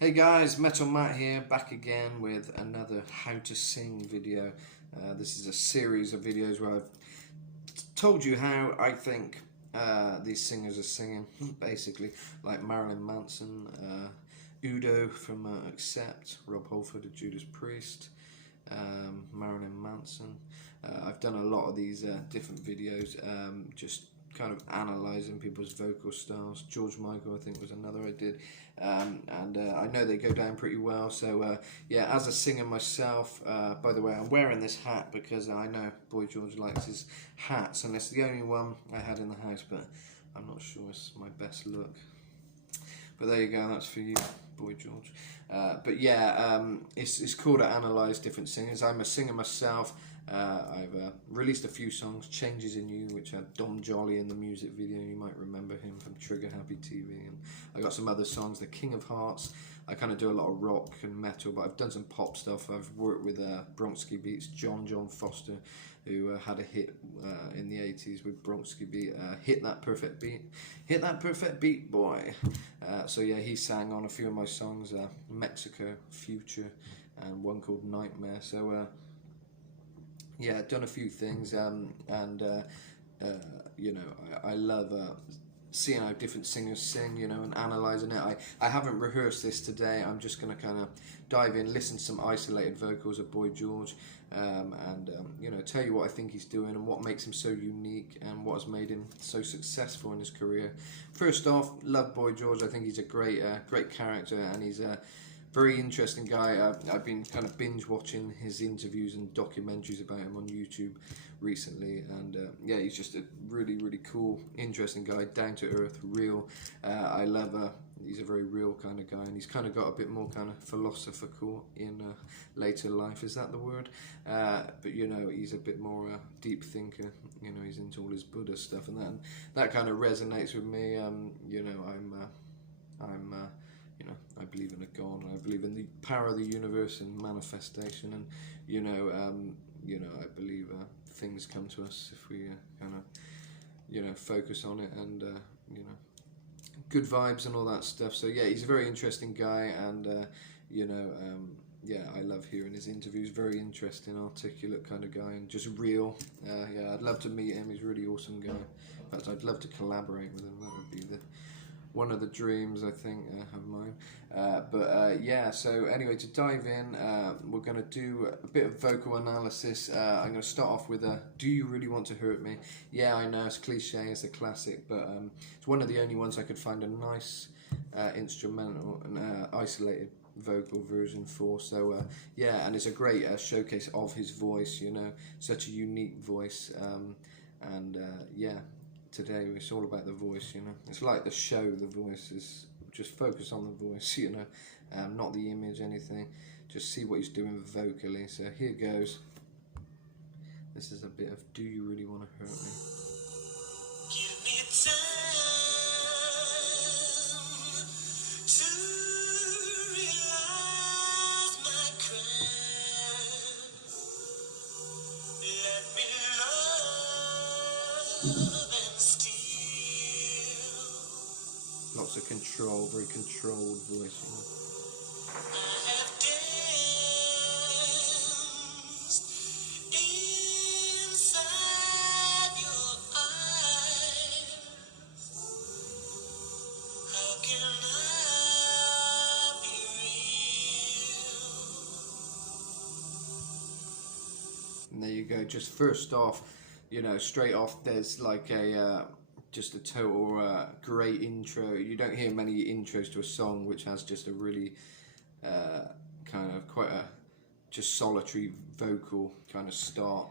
Hey guys, Metal Matt here, back again with another how to sing video. This is a series of videos where I've told you how I think these singers are singing, basically, like Marilyn Manson, Udo from Accept, Rob Halford of Judas Priest, Marilyn Manson. I've done a lot of these different videos, just kind of analysing people's vocal styles. George Michael, I think, was another I did, and I know they go down pretty well. So yeah, as a singer myself, by the way, I'm wearing this hat because I know Boy George likes his hats, and it's the only one I had in the house, but I'm not sure it's my best look. But there you go, that's for you, Boy George. But yeah, it's cool to analyse different singers. I'm a singer myself. I've released a few songs, Changes in You, which had Dom Jolly in the music video. You might remember him from Trigger Happy TV. And I got some other songs, The King of Hearts. I kind of do a lot of rock and metal, but I've done some pop stuff. I've worked with Bronxky Beats, John Foster, who had a hit in the 80s with Bronxky Beat, Hit That Perfect Beat Boy. So yeah, he sang on a few of my songs, Mexico, Future, and one called Nightmare. So yeah, done a few things, and you know, I love seeing how different singers sing, you know, and analysing it. I haven't rehearsed this today. I'm just going to kind of dive in, listen to some isolated vocals of Boy George, and you know, tell you what I think he's doing and what makes him so unique and what has made him so successful in his career. First off, love Boy George. I think he's a great character, and he's a very interesting guy. I've been kind of binge watching his interviews and documentaries about him on YouTube recently, and yeah, he's just a really cool, interesting guy, down to earth, real. I love he's a very real kind of guy, and he's kind of got a bit more kind of philosophical in later life, is that the word? But you know, he's a bit more deep thinker. You know, he's into all his Buddha stuff, and that kind of resonates with me. You know, I'm you know, I believe in a God, and I believe in the power of the universe and manifestation, and you know, I believe things come to us if we kind of, you know, focus on it, and you know, good vibes and all that stuff. So yeah, he's a very interesting guy, and you know, yeah, I love hearing his interviews. Very interesting, articulate kind of guy, and just real. Yeah, I'd love to meet him. He's a really awesome guy. In fact, I'd love to collaborate with him. That would be one of the dreams, I think, of mine. But yeah, so anyway, to dive in, we're going to do a bit of vocal analysis. I'm going to start off with Do You Really Want to Hurt Me? Yeah, I know, it's cliche, it's a classic, but it's one of the only ones I could find a nice instrumental and isolated vocal version for. So yeah, and it's a great showcase of his voice, you know, such a unique voice, and yeah, today it's all about the voice, you know. It's like the show, The Voice, is just focus on the voice, you know, not the image, anything. Just see what he's doing vocally. So here goes. This is a bit of Do You Really Want to Hurt Me? Give me time to realize my crime. Let me love and steal. Lots of control, very controlled voice, you know. I have danced inside your eyes. How can I be real? And there you go. Just first off, you know, straight off, there's like a just a total great intro. You don't hear many intros to a song which has just a really kind of quite a just solitary vocal kind of start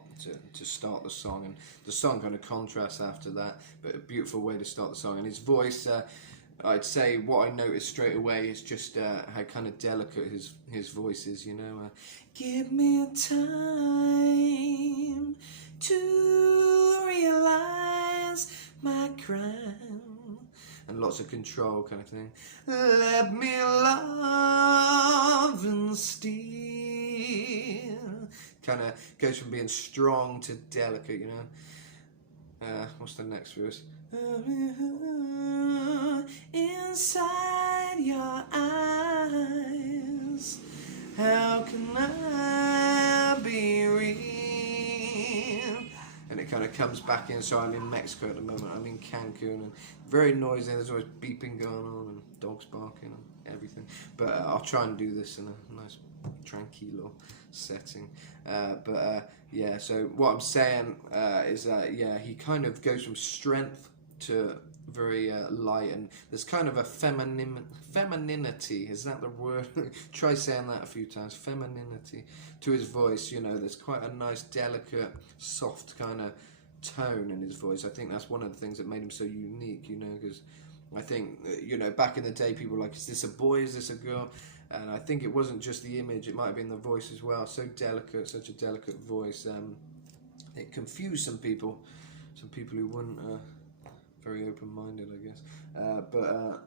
to start the song, and the song kind of contrasts after that, but a beautiful way to start the song. And his voice, I'd say what I noticed straight away is just how kind of delicate his voice is, you know. Give me time to realize my crime, and lots of control kind of thing. Let me love and steal. Kind of goes from being strong to delicate, you know. What's the next verse? Inside your eyes. of comes back in. So I'm in Mexico at the moment. I'm in Cancun, and very noisy. There's always beeping going on and dogs barking and everything. But I'll try and do this in a nice tranquilo setting. Yeah. So what I'm saying is that he kind of goes from strength to very light, and there's kind of a femininity. Is that the word? Try saying that a few times. Femininity to his voice. You know, there's quite a nice, delicate, soft kind of tone in his voice. I think that's one of the things that made him so unique. You know, because I think back in the day, people were like, is this a boy? Is this a girl? And I think it wasn't just the image; it might have been the voice as well. So delicate, such a delicate voice. It confused some people who wouldn't. Very open-minded, I guess. But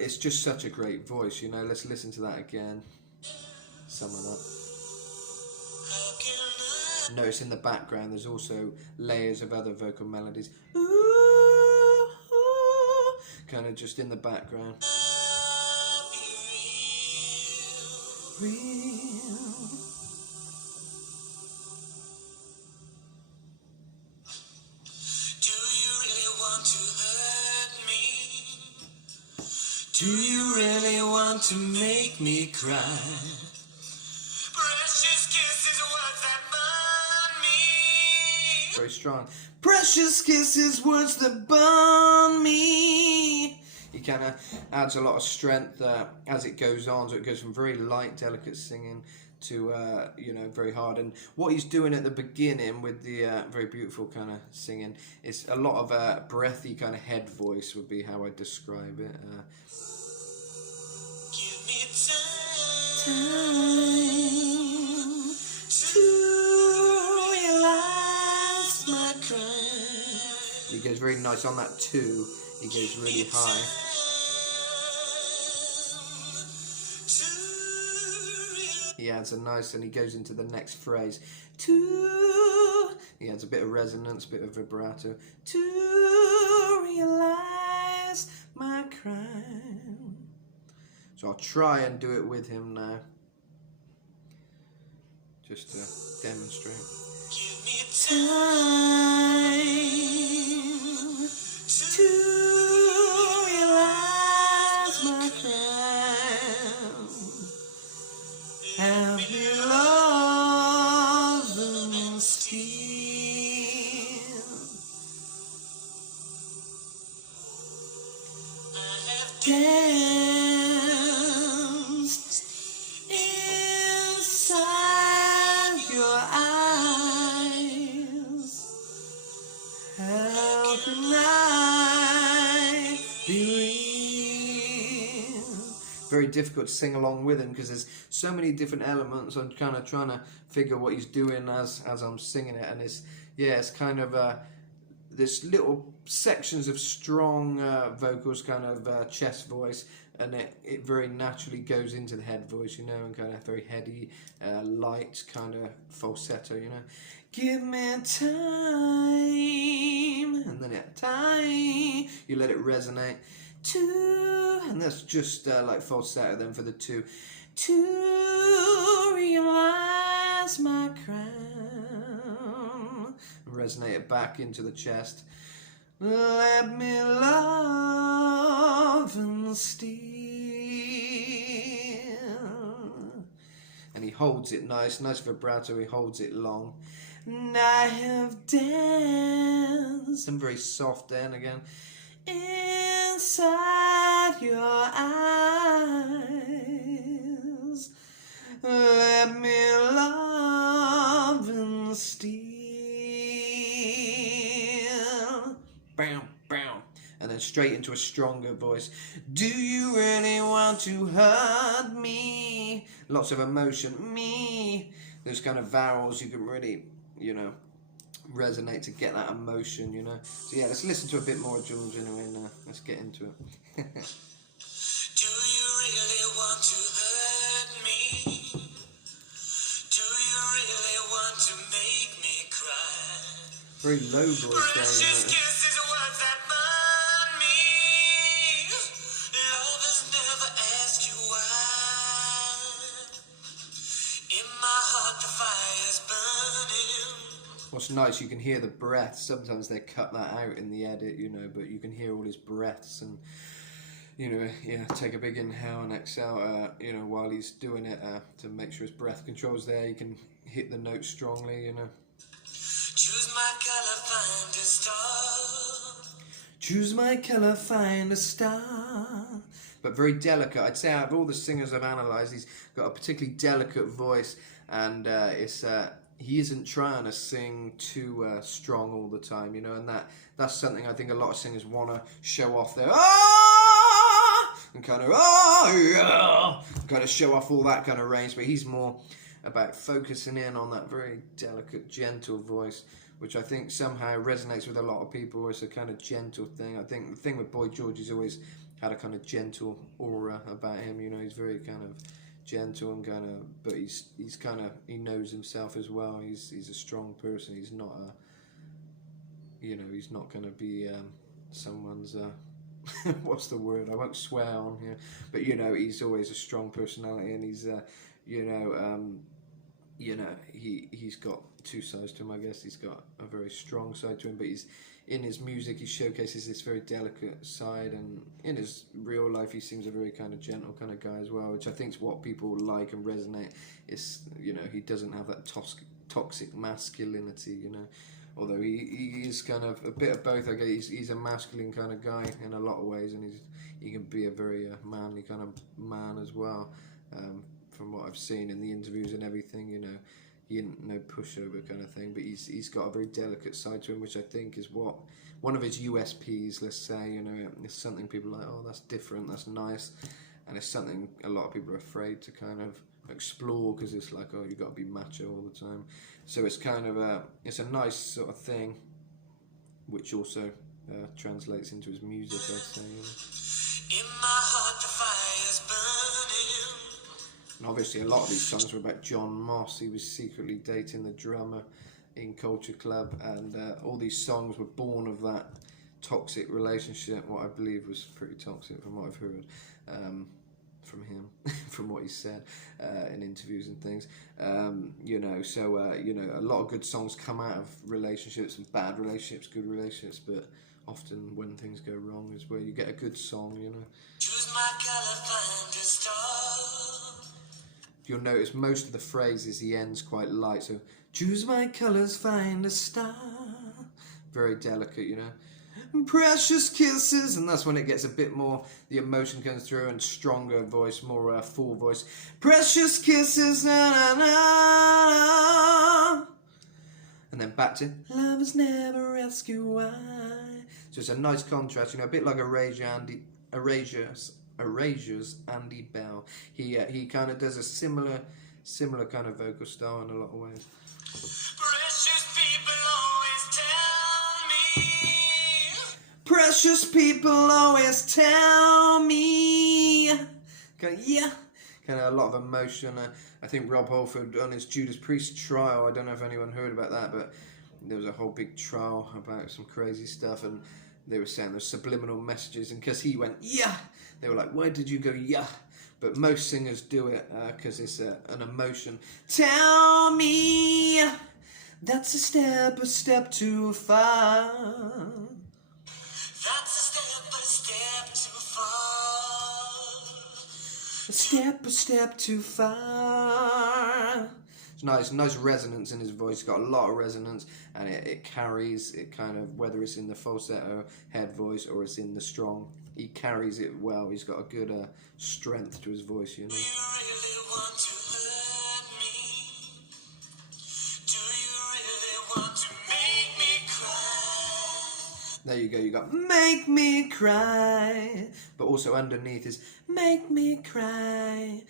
it's just such a great voice, you know. Let's listen to that again. Some of that. Notice in the background there's also layers of other vocal melodies. Kind of just in the background. Real. Do you really want to make me cry? Precious kisses, words that burn me. Very strong. Precious kisses, words that burn me. He kind of adds a lot of strength as it goes on, so it goes from very light, delicate singing to very hard. And what he's doing at the beginning with the very beautiful kind of singing is a lot of breathy kind of head voice would be how I describe it. Give me time to realize my crime. He goes very nice on that two. He goes really high. He adds a nice, and he goes into the next phrase. He adds a bit of resonance, a bit of vibrato. To realize my crime. So I'll try and do it with him now, just to demonstrate. Give me time to realize my crime. Have you love and steel? I have danced inside your eyes. How can I be real? Very difficult to sing along with him because there's so many different elements. I'm kind of trying to figure what he's doing as I'm singing it, and it's kind of this little sections of strong vocals, kind of chest voice, and it very naturally goes into the head voice, you know, and kind of very heady, light kind of falsetto, you know. Give me time, and then time, you let it resonate. Two, and that's just like falsetto then for the two. To realize my crown, resonate it back into the chest. Let me love and steal. And he holds it nice vibrato, he holds it long. And I have danced, and very soft then again. Inside your eyes, let me love and steal. Bam, bam. And then straight into a stronger voice. Do you really want to hurt me? Lots of emotion. Me. Those kind of vowels you can really, resonate to get that emotion, So yeah, let's listen to a bit more George anyway, and let's get into it. Do you really want to hurt me? Do you really want to make me cry? Very low voice there, Precious kisses, words that burn me. Lovers never ask you why. In my heart the fire's burning. what's nice, you can hear the breath. Sometimes they cut that out in the edit, you know, but you can hear all his breaths and, you know, yeah, take a big inhale and exhale, you know, while he's doing it to make sure his breath control's there. He can hit the notes strongly, you know. Choose my color, find a star. Choose my colour, find a star. But very delicate. I'd say out of all the singers I've analysed, he's got a particularly delicate voice, and he isn't trying to sing too strong all the time, you know, and that's something I think a lot of singers want to show off their and kind of kind of show off all that kind of range, but he's more about focusing in on that very delicate, gentle voice, which I think somehow resonates with a lot of people. It's a kind of gentle thing. I think the thing with Boy George, he's always had a kind of gentle aura about him, you know. He's very kind of gentle and kind of, but he's kind of, he knows himself as well. He's a strong person. He's not a, you know, he's not going to be someone's what's the word, I won't swear on here, but you know, he's always a strong personality, and he's you know, he's got two sides to him, I guess. He's got a very strong side to him, but he's, in his music, he showcases this very delicate side, and in his real life, he seems a very kind of gentle kind of guy as well, which I think is what people like and resonate. Is, you know, he doesn't have that toxic masculinity, you know, although he is kind of a bit of both. I guess he's a masculine kind of guy in a lot of ways, and he can be a very manly kind of man as well. From what I've seen in the interviews and everything, you know, he ain't no pushover kind of thing, but he's got a very delicate side to him, which I think is what one of his USPs, let's say, you know. It's something people are like, oh, that's different, that's nice, and it's something a lot of people are afraid to kind of explore, because it's like, oh, you've got to be macho all the time. So it's kind of it's a nice sort of thing, which also translates into his music, I'd say, you know. In my heart the fire's burning. And obviously a lot of these songs were about John Moss. He was secretly dating the drummer in Culture Club, and all these songs were born of that toxic relationship, what I believe was pretty toxic from what I've heard from him, from what he said in interviews and things. You know, so you know, a lot of good songs come out of relationships, and bad relationships, good relationships, but often when things go wrong is where you get a good song, you know. Choose my color, find a star. You'll notice most of the phrases he ends quite light, so choose my colours, find a star. Very delicate, you know. Precious kisses, and that's when it gets a bit more, the emotion comes through, and stronger voice, more full voice. Precious kisses, na na na. And then back to lovers never ask you why. So it's a nice contrast, you know, a bit like Erasure's Andy Bell. He kind of does a similar kind of vocal style in a lot of ways. Precious people always tell me. Precious people always tell me. Yeah. Kind of a lot of emotion. I think Rob Halford on his Judas Priest trial, I don't know if anyone heard about that, but there was a whole big trial about some crazy stuff, and they were saying there's subliminal messages, and because he went, yeah, they were like, why did you go, yeah? But most singers do it because it's an emotion. Tell me that's a step too far. That's a step too far. A step too far. It's nice resonance in his voice. He's got a lot of resonance, and it carries it kind of, whether it's in the falsetto head voice or it's in the strong, he carries it well. He's got a good strength to his voice, you know. Do you really want to hurt me? Do you really want to make me cry? There you go, you got make me cry, but also underneath is make me cry.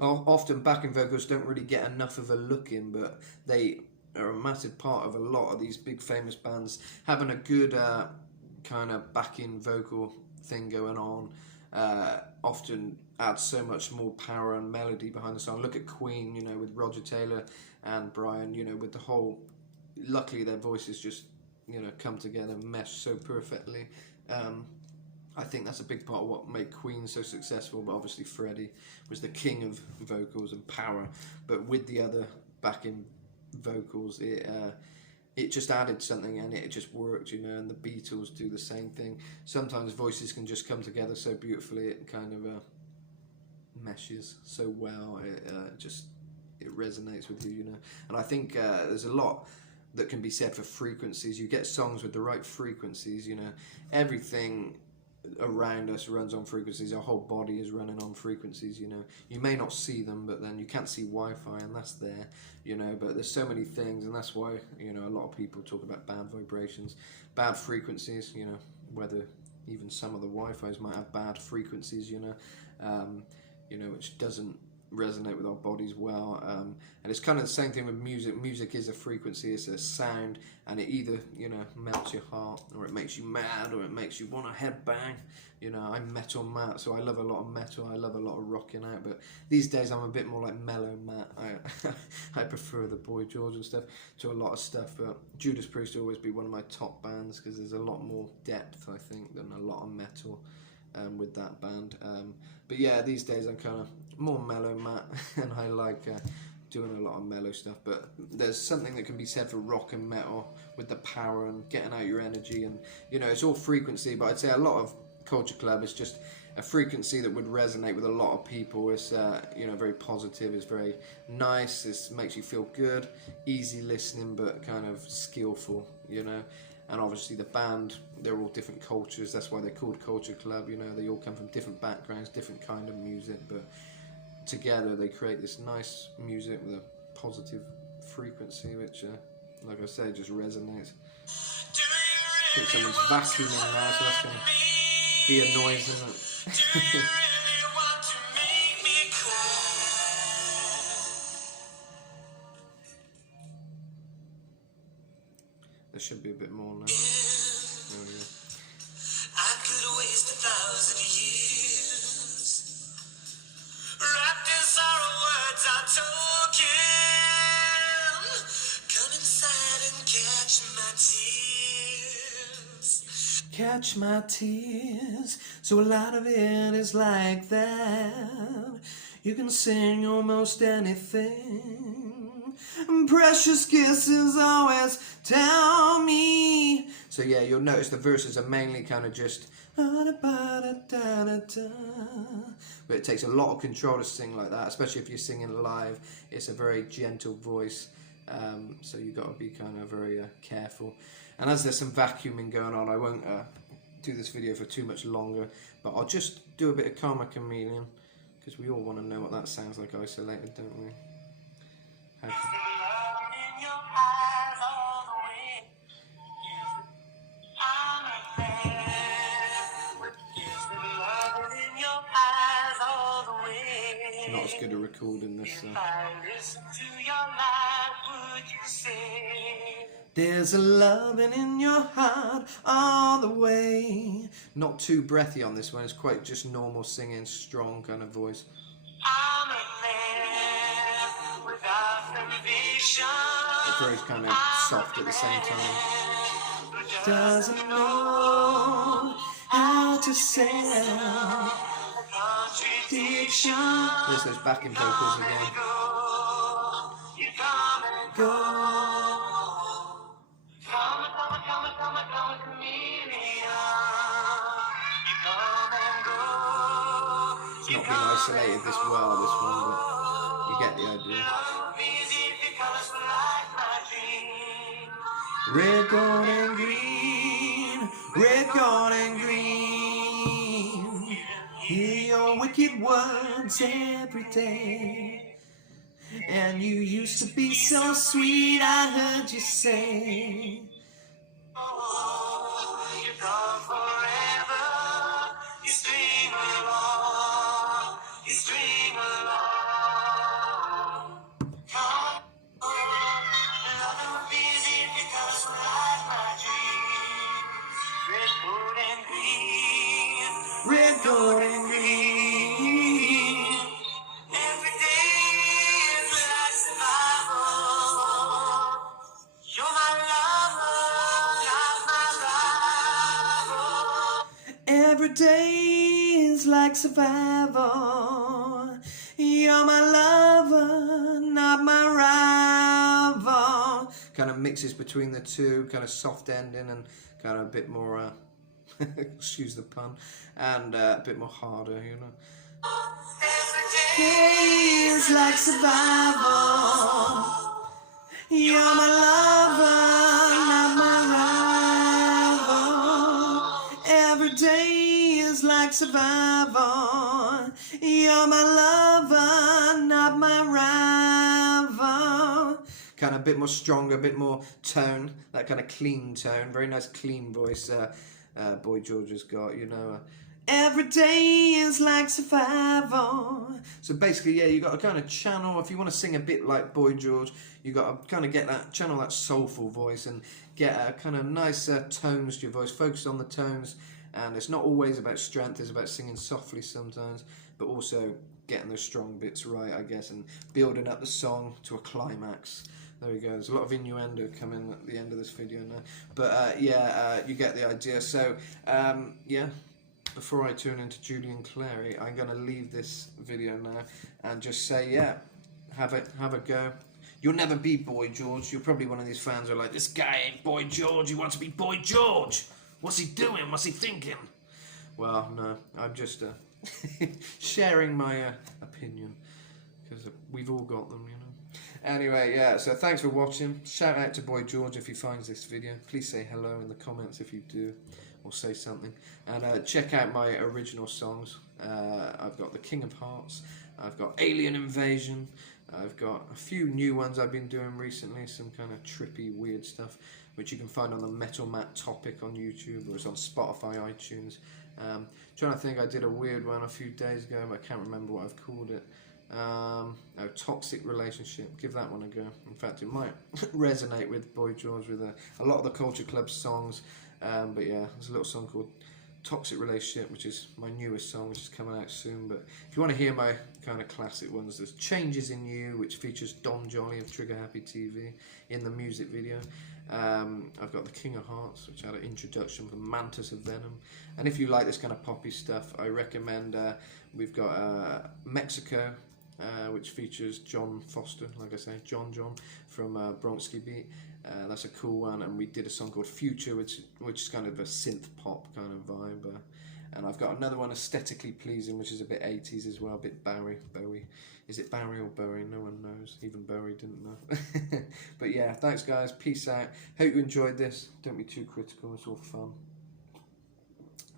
Often backing vocals don't really get enough of a look in, but they are a massive part of a lot of these big famous bands. Having a good kind of backing vocal thing going on often adds so much more power and melody behind the song. Look at Queen, you know, with Roger Taylor and Brian, you know, with the whole, luckily their voices just, you know, come together, mesh so perfectly. I think that's a big part of what made Queen so successful, but obviously Freddie was the king of vocals and power. But with the other backing vocals, it it just added something and it just worked, you know. And the Beatles do the same thing. Sometimes voices can just come together so beautifully, it kind of meshes so well. It resonates with you, you know. And I think there's a lot that can be said for frequencies. You get songs with the right frequencies, you know. Everything around us runs on frequencies. Our whole body is running on frequencies, you know. You may not see them, but then you can't see Wi-Fi, and that's there, you know. But there's so many things, and that's why, you know, a lot of people talk about bad vibrations, bad frequencies, you know. Whether even some of the Wi-Fi's might have bad frequencies, you know, which doesn't resonate with our bodies well. And it's kind of the same thing with music. Music is a frequency, it's a sound, and it either, you know, melts your heart, or it makes you mad, or it makes you want to headbang. You know, I'm metal Matt, so I love a lot of metal, I love a lot of rocking out, but these days I'm a bit more like mellow Matt. I prefer the Boy George and stuff to a lot of stuff, but Judas Priest will always be one of my top bands, because there's a lot more depth, I think, than a lot of metal with that band. But yeah, these days I'm kind of more mellow Matt, and I like doing a lot of mellow stuff. But there's something that can be said for rock and metal with the power and getting out your energy, and you know, it's all frequency. But I'd say a lot of Culture Club is just a frequency that would resonate with a lot of people. It's you know, very positive, it's very nice, it makes you feel good, easy listening, but kind of skillful, you know. And obviously the band, they're all different cultures, that's why they're called Culture Club, you know. They all come from different backgrounds, different kind of music, but together they create this nice music with a positive frequency, which like I say, just resonates. I think someone's vacuuming now, so that's going to be a noise, isn't it? There should be a bit more now. There we go. I could waste 1,000 years wrapped in sorrow, words are token. Come inside and catch my tears. Catch my tears, so a lot of it is like that. You can sing almost anything. Precious kisses always tell me. So yeah, you'll notice the verses are mainly kind of just, but it takes a lot of control to sing like that, especially if you're singing live. It's a very gentle voice, so you've got to be kind of very careful. And as there's some vacuuming going on, I won't do this video for too much longer, but I'll just do a bit of Karma Chameleon, because we all want to know what that sounds like isolated, don't we? Not as good a recording this. There's a loving in your heart all the way. Not too breathy on this one. It's quite just normal singing, strong kind of voice. I'm a man without conviction. The very kind of soft at the same time. Doesn't know how to sell contradiction. There's those backing vocals again. You come and go. Come, chameleon. You come and go. It's not been isolated this well, this one, but you get the idea. Red, gold, and green. Red, gold, and green. Hear your wicked words every day. And you used to be so sweet, I heard you say. Oh, you're gone forever. You string along. You string along. Nothing would be easy because I like my dreams. Red, gold, and green. Red, gold, and green. Every day is like survival. You're my lover, not my rival. Every day is like survival. You're my lover, not my rival. Kind of mixes between the two, kind of soft ending and kind of a bit more, excuse the pun, and a bit more harder, you know. Feels like survival. You're my lover, not my rival. Every day is like survival. You're my lover, not my rival. Kind of a bit more stronger, a bit more tone, that kind of clean tone. Very nice clean voice Boy George has got, you know. Every day is like survival. So basically, yeah, you got to kind of channel, if you want to sing a bit like Boy George, you got to kind of get that, channel that soulful voice and get a kind of nice tones to your voice. Focus on the tones, and it's not always about strength, it's about singing softly sometimes, but also getting those strong bits right, I guess, and building up the song to a climax. There we go. There's a lot of innuendo coming at the end of this video now. But yeah, you get the idea. So, yeah. Before I turn into Julian Clary, I'm going to leave this video now and just say, yeah, have a go. You'll never be Boy George. You're probably one of these fans who are like, this guy ain't Boy George, he wants to be Boy George. What's he doing? What's he thinking? Well, no, I'm just sharing my opinion, because we've all got them, you know. Anyway, yeah, so thanks for watching. Shout out to Boy George if he finds this video. Please say hello in the comments if you do, or say something. And check out my original songs. I've got The King of Hearts, I've got Alien Invasion, I've got a few new ones I've been doing recently, some kind of trippy, weird stuff, which you can find on the Metal Matt Topic on YouTube, or it's on Spotify, iTunes. Trying to think, I did a weird one a few days ago, but I can't remember what I've called it. Toxic Relationship, give that one a go. In fact, it might resonate with Boy George with a lot of the Culture Club songs, but yeah, there's a little song called Toxic Relationship, which is my newest song, which is coming out soon. But if you want to hear my kind of classic ones, there's Changes in You, which features Don Jolly of Trigger Happy TV in the music video. I've got The King of Hearts, which had an introduction from Mantis of Venom. And if you like this kind of poppy stuff, I recommend, we've got Mexico, which features John Foster, like I say, John from Bronxky Beat. That's a cool one, and we did a song called Future, which is kind of a synth pop kind of vibe. And I've got another one, Aesthetically Pleasing, which is a bit 80s as well, a bit Bowie. Is it Bowie or Bowie? No one knows. Even Bowie didn't know. But yeah, thanks guys. Peace out. Hope you enjoyed this. Don't be too critical. It's all fun.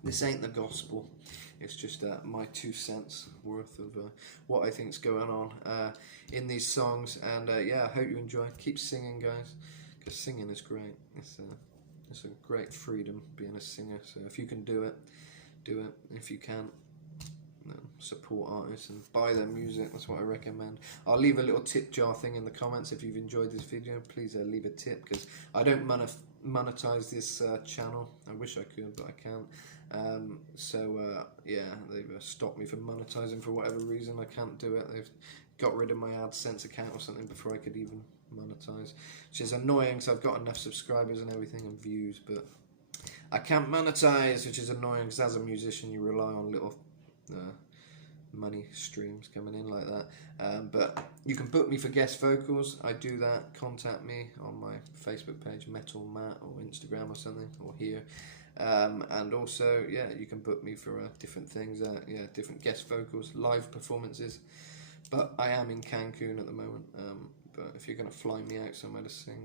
This ain't the gospel. It's just my 2 cents worth of what I think's going on in these songs. And yeah, I hope you enjoy. Keep singing, guys, because singing is great. It's a great freedom being a singer. So if you can do it, do it. If you can't, support artists and buy their music. That's what I recommend. I'll leave a little tip jar thing in the comments if you've enjoyed this video. Please leave a tip, because I don't monetize this channel. I wish I could, but I can't. Yeah, they've stopped me from monetizing for whatever reason. I can't do it. They've got rid of my AdSense account or something before I could even monetize, which is annoying, because I've got enough subscribers and everything and views, but I can't monetize, which is annoying, because as a musician you rely on little money streams coming in like that. But you can book me for guest vocals. I do that. Contact me on my Facebook page, Metal Matt, or Instagram or something, or here. And also, yeah, you can book me for different things, yeah, different guest vocals, live performances. But I am in Cancun at the moment. But if you're going to fly me out somewhere to sing,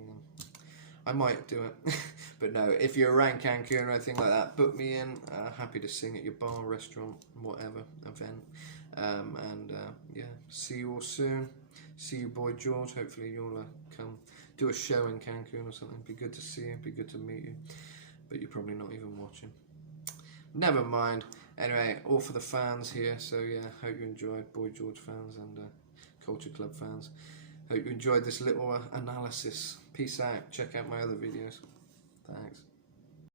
I might do it. But no, if you're around Cancun or anything like that, book me in. Happy to sing at your bar, restaurant, whatever, event. Yeah, see you all soon. See you, Boy George. Hopefully you'll come do a show in Cancun or something. Be good to see you. Be good to meet you. But you're probably not even watching. Never mind. Anyway, all for the fans here. So yeah, hope you enjoyed, Boy George fans and Culture Club fans. Hope you enjoyed this little analysis. Peace out. Check out my other videos. Thanks.